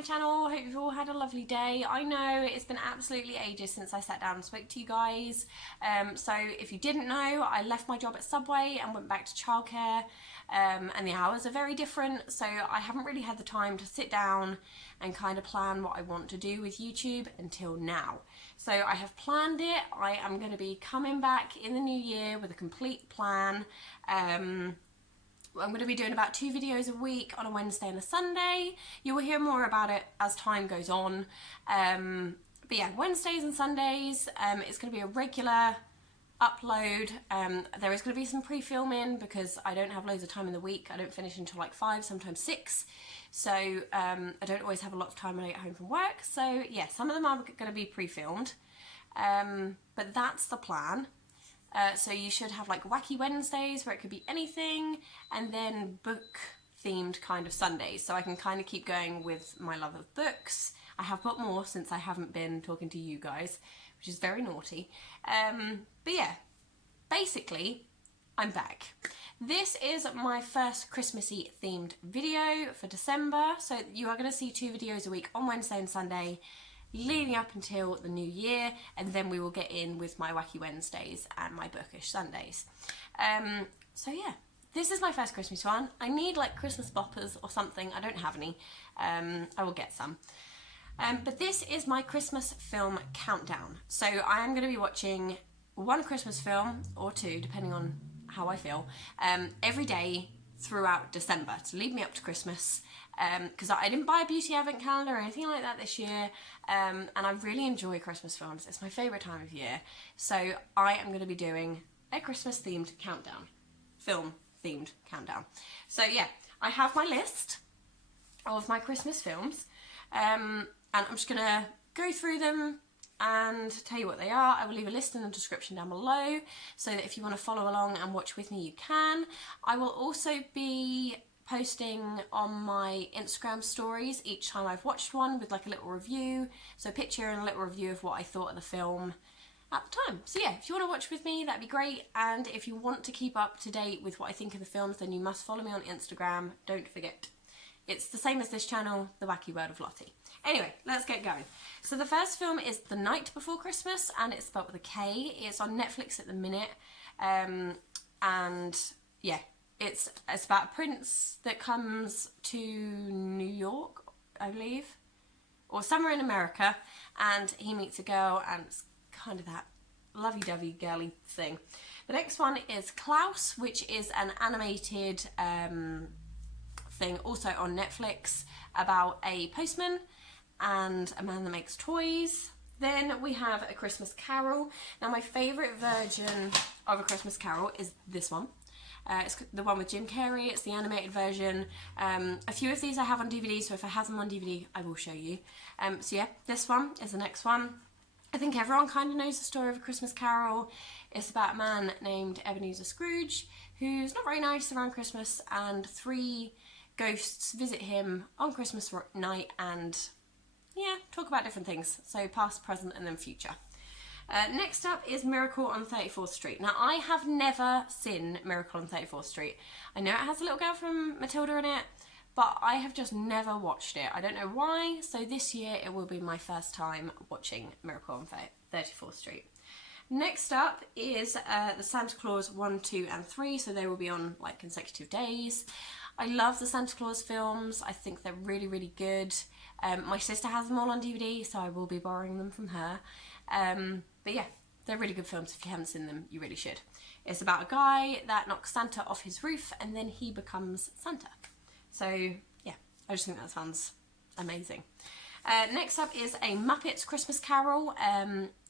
my channel. Hope you've all had a lovely day. I know it's been absolutely ages since I sat down and spoke to you guys. So if you didn't know, I left my job at Subway and went back to childcare, and the hours are very different, so I haven't really had the time to sit down and kind of plan what I want to do with YouTube until now. So I have planned it. I am going to be coming back in the new year with a complete plan. I'm going to be doing about 2 videos a week on a Wednesday and a Sunday. You will hear more about it as time goes on. But yeah, Wednesdays and Sundays, it's going to be a regular upload. There is going to be some pre-filming because I don't have loads of time in the week. I don't finish until like 5, sometimes 6. So I don't always have a lot of time when I get home from work. So yeah, some of them are going to be pre-filmed. But that's the plan. So you should have like wacky Wednesdays where it could be anything, and then book themed kind of Sundays, so I can kind of keep going with my love of books. I have bought more since I haven't been talking to you guys, which is very naughty. But yeah, basically I'm back. This is my first Christmassy themed video for December, so you are going to see 2 videos a week on Wednesday and Sunday leading up until the new year, and then we will get in with my wacky Wednesdays and my bookish Sundays. So yeah, this is my first Christmas one. I need like Christmas boppers or something. I don't have any. I will get some. But this is my Christmas film countdown. So I am going to be watching 1 Christmas film or 2, depending on how I feel, every day throughout December to lead me up to Christmas, because I didn't buy a beauty advent calendar or anything like that this year, and I really enjoy Christmas films. It's my favourite time of year, so I am going to be doing a Christmas themed countdown, film themed countdown. So yeah, I have my list of my Christmas films, and I'm just going to go through them and tell you what they are. I will leave a list in the description down below so that if you want to follow along and watch with me, you can. I will also be posting on my Instagram stories each time I've watched one with like a little review, so a picture and a little review of what I thought of the film at the time. So yeah, if you want to watch with me, that'd be great, and if you want to keep up to date with what I think of the films, then you must follow me on Instagram. Don't forget, it's the same as this channel, The Wacky World of Lottie. Anyway, let's get going. So the first film is The Night Before Christmas, and it's spelled with a K. It's on Netflix at the minute, and yeah, it's about a prince that comes to New York, I believe, or somewhere in America, and he meets a girl, and it's kind of that lovey-dovey girly thing. The next one is Klaus, which is an animated thing also on Netflix about a postman and a man that makes toys. Then we have A Christmas Carol. Now my favourite version of A Christmas Carol is this one. It's the one with Jim Carrey. It's the animated version. A few of these I have on DVD, so if I have them on DVD I will show you. So yeah, this one is the next one. I think everyone kind of knows the story of A Christmas Carol. It's about a man named Ebenezer Scrooge who's not very nice around Christmas, and 3 ghosts visit him on Christmas night and yeah, talk about different things. So past, present, and then future. Next up is Miracle on 34th Street. Now I have never seen Miracle on 34th Street. I know it has a little girl from Matilda in it, but I have just never watched it. I don't know why, so this year it will be my first time watching Miracle on 34th Street. Next up is the Santa Claus 1, 2 and 3, so they will be on like consecutive days. I love the Santa Claus films. I think they're really, really good. My sister has them all on DVD, so I will be borrowing them from her. But yeah, they're really good films. If you haven't seen them, you really should. It's about a guy that knocks Santa off his roof and then he becomes Santa. So yeah, I just think that sounds amazing. Next up is A Muppets Christmas Carol.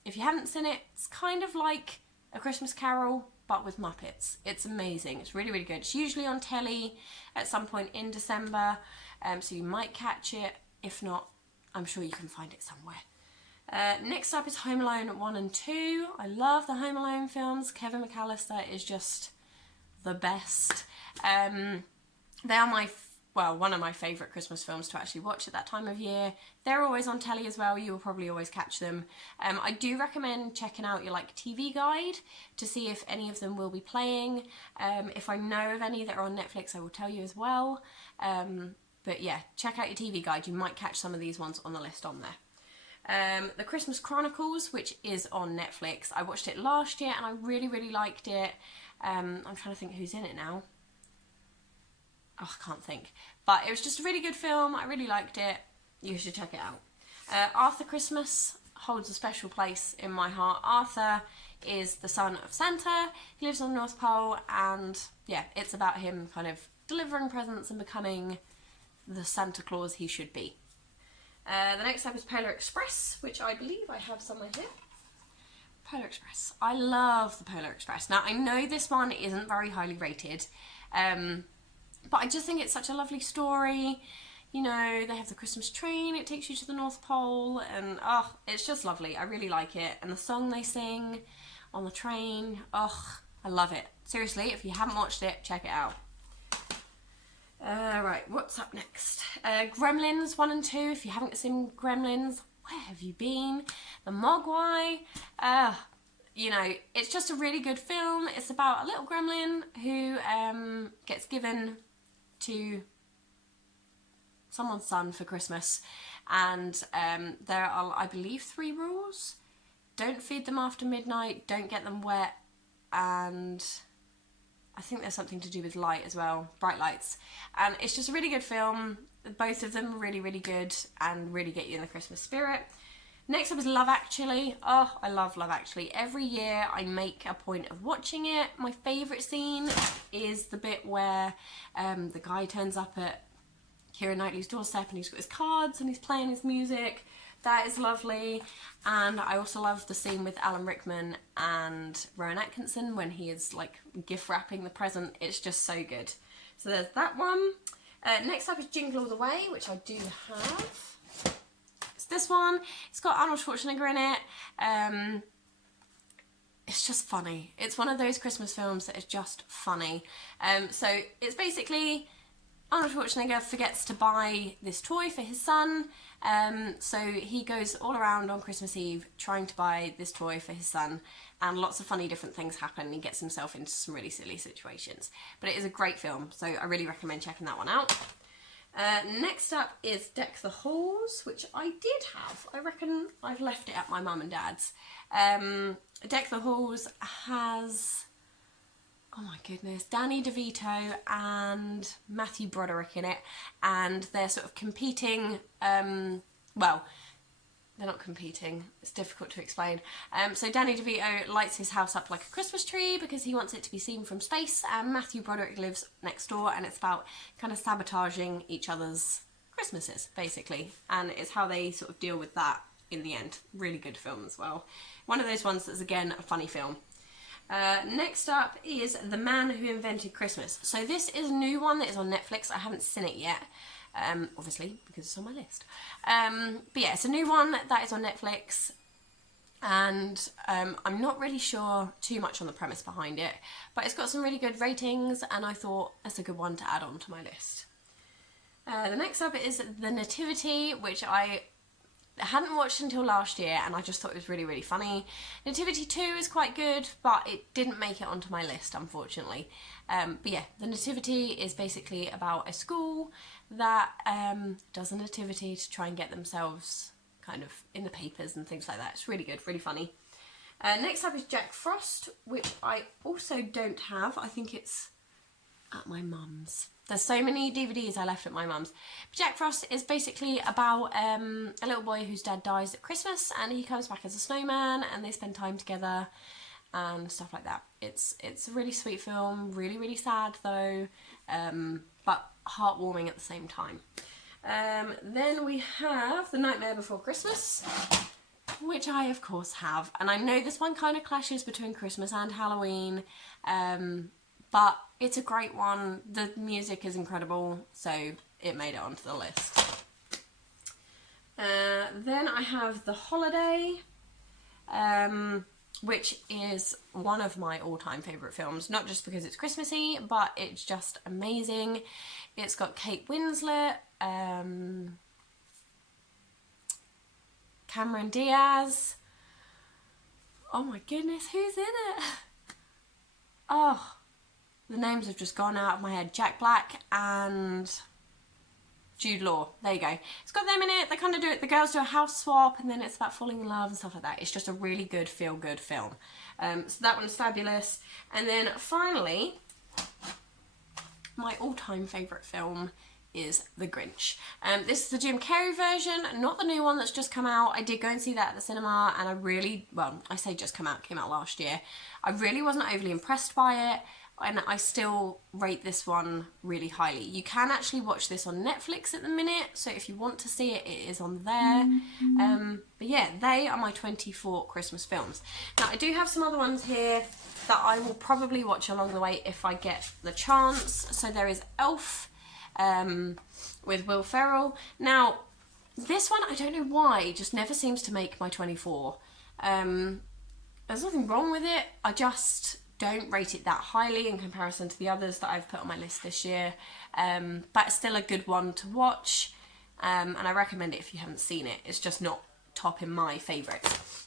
If you haven't seen it, it's kind of like A Christmas Carol, but with Muppets. It's amazing. It's really, really good. It's usually on telly at some point in December, so you might catch it. If not, I'm sure you can find it somewhere. Next up is Home Alone 1 and 2. I love the Home Alone films. Kevin McAllister is just the best. They are one of my favourite Christmas films to actually watch at that time of year. They're always on telly as well. You will probably always catch them. I do recommend checking out your like TV guide to see if any of them will be playing. If I know of any that are on Netflix, I will tell you as well. But yeah, check out your TV guide. You might catch some of these ones on the list on there. The Christmas Chronicles, which is on Netflix. I watched it last year and I really, really liked it. I'm trying to think who's in it now. Oh, I can't think. But it was just a really good film. I really liked it. You should check it out. Arthur Christmas holds a special place in my heart. Arthur is the son of Santa. He lives on the North Pole, and yeah, it's about him kind of delivering presents and becoming the Santa Claus he should be. The next up is Polar Express, which I believe I have somewhere here. Polar Express. I love the Polar Express. Now, I know this one isn't very highly rated, but I just think it's such a lovely story. You know, they have the Christmas train, it takes you to the North Pole, and oh, it's just lovely. I really like it. And the song they sing on the train, oh, I love it. Seriously, if you haven't watched it, check it out. Right, what's up next? Gremlins 1 and 2. If you haven't seen Gremlins, where have you been? The Mogwai. You know, it's just a really good film. It's about a little gremlin who gets given to someone's son for Christmas, and there are, I believe, 3 rules. Don't feed them after midnight, don't get them wet, and I think there's something to do with light as well, bright lights. And it's just a really good film. Both of them are really, really good and really get you in the Christmas spirit. Next up is Love Actually. Oh, I love Love Actually. Every year I make a point of watching it. My favourite scene is the bit where the guy turns up at Keira Knightley's doorstep and he's got his cards and he's playing his music. That is lovely. And I also love the scene with Alan Rickman and Rowan Atkinson when he is like gift wrapping the present. It's just so good. So there's that one. Next up is Jingle All the Way, which I do have. It's this one. It's got Arnold Schwarzenegger in it. It's just funny. It's one of those Christmas films that is just funny. So it's basically Arnold Schwarzenegger forgets to buy this toy for his son, so he goes all around on Christmas Eve trying to buy this toy for his son, and lots of funny different things happen. He gets himself into some really silly situations. But it is a great film, so I really recommend checking that one out. Next up is Deck the Halls, which I did have. I reckon I've left it at my mum and dad's. Deck the Halls has, oh my goodness, Danny DeVito and Matthew Broderick in it, and they're sort of competing, well, they're not competing, it's difficult to explain. So Danny DeVito lights his house up like a Christmas tree because he wants it to be seen from space, and Matthew Broderick lives next door, and it's about kind of sabotaging each other's Christmases, basically, and it's how they sort of deal with that in the end. Really good film as well. One of those ones that's, again, a funny film. Next up is The Man Who Invented Christmas. So this is a new one that is on Netflix. I haven't seen it yet, obviously, because it's on my list. But yeah, it's a new one that is on Netflix, and I'm not really sure too much on the premise behind it, but it's got some really good ratings, and I thought that's a good one to add on to my list. The next up is The Nativity, which I hadn't watched until last year, and I just thought it was really, really funny. Nativity 2 is quite good, but it didn't make it onto my list, unfortunately. But yeah, The Nativity is basically about a school that does a nativity to try and get themselves kind of in the papers and things like that. It's really good, really funny. Next up is Jack Frost, which I also don't have. I think it's at my mum's. There's so many DVDs I left at my mum's. But Jack Frost is basically about a little boy whose dad dies at Christmas, and he comes back as a snowman, and they spend time together and stuff like that. It's a really sweet film, really, really sad though, but heartwarming at the same time. Then we have The Nightmare Before Christmas, which I of course have, and I know this one kind of clashes between Christmas and Halloween, but it's a great one. The music is incredible, so it made it onto the list. Then I have The Holiday, which is one of my all-time favourite films, not just because it's Christmassy, but it's just amazing. It's got Kate Winslet, Cameron Diaz. Oh my goodness, who's in it? Oh, the names have just gone out of my head. Jack Black and Jude Law. There you go. It's got them in it. They kind of do it. The girls do a house swap, and then it's about falling in love and stuff like that. It's just a really good feel-good film. So that one's fabulous. And then finally, my all-time favourite film is The Grinch. This is the Jim Carrey version, not the new one that's just come out. I did go and see that at the cinema, and I really, well, I say just come out, came out last year. I really wasn't overly impressed by it, and I still rate this one really highly. You can actually watch this on Netflix at the minute, so if you want to see it, it is on there. But yeah, they are my 24 Christmas films. Now, I do have some other ones here that I will probably watch along the way if I get the chance. So there is Elf, with Will Ferrell. Now, this one, I don't know why, just never seems to make my 24. There's nothing wrong with it, I just don't rate it that highly in comparison to the others that I've put on my list this year. But it's still a good one to watch, and I recommend it if you haven't seen it. It's just not top in my favourites.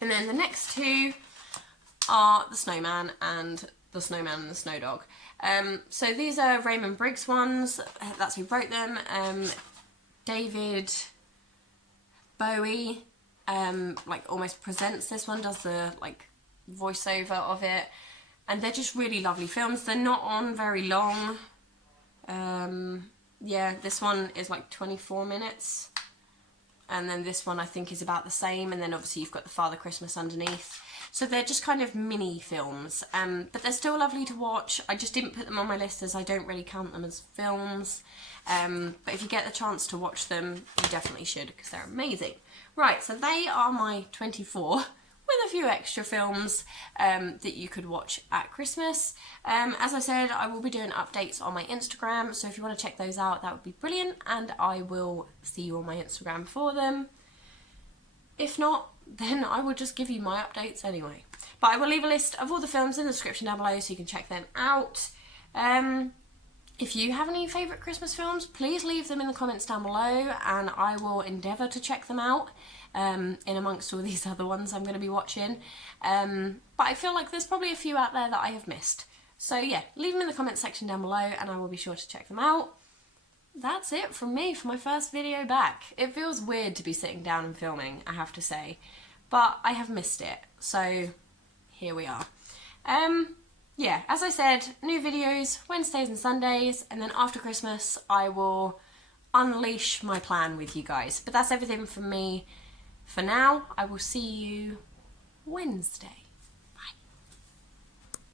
And then the next two are The Snowman and The Snowman and the Snow Dog. So these are Raymond Briggs ones, that's who wrote them. David Bowie like almost presents this one, does the like voiceover of it, and they're just really lovely films. They're not on very long. Yeah, this one is like 24 minutes, and then this one I think is about the same, and then obviously you've got the Father Christmas underneath. So they're just kind of mini films, but they're still lovely to watch. I just didn't put them on my list as I don't really count them as films. But if you get the chance to watch them, you definitely should, because they're amazing. Right, so they are my 24, with a few extra films that you could watch at Christmas. As I said, I will be doing updates on my Instagram, so if you want to check those out, that would be brilliant, and I will see you on my Instagram for them. If not, then I will just give you my updates anyway. But I will leave a list of all the films in the description down below so you can check them out. If you have any favourite Christmas films, please leave them in the comments down below, and I will endeavour to check them out in amongst all these other ones I'm going to be watching. But I feel like there's probably a few out there that I have missed. So yeah, leave them in the comments section down below and I will be sure to check them out. That's it from me for my first video back. It feels weird to be sitting down and filming, I have to say, but I have missed it, so here we are. Yeah, as I said, new videos Wednesdays and Sundays, and then after Christmas I will unleash my plan with you guys. But that's everything from me for now. I will see you Wednesday.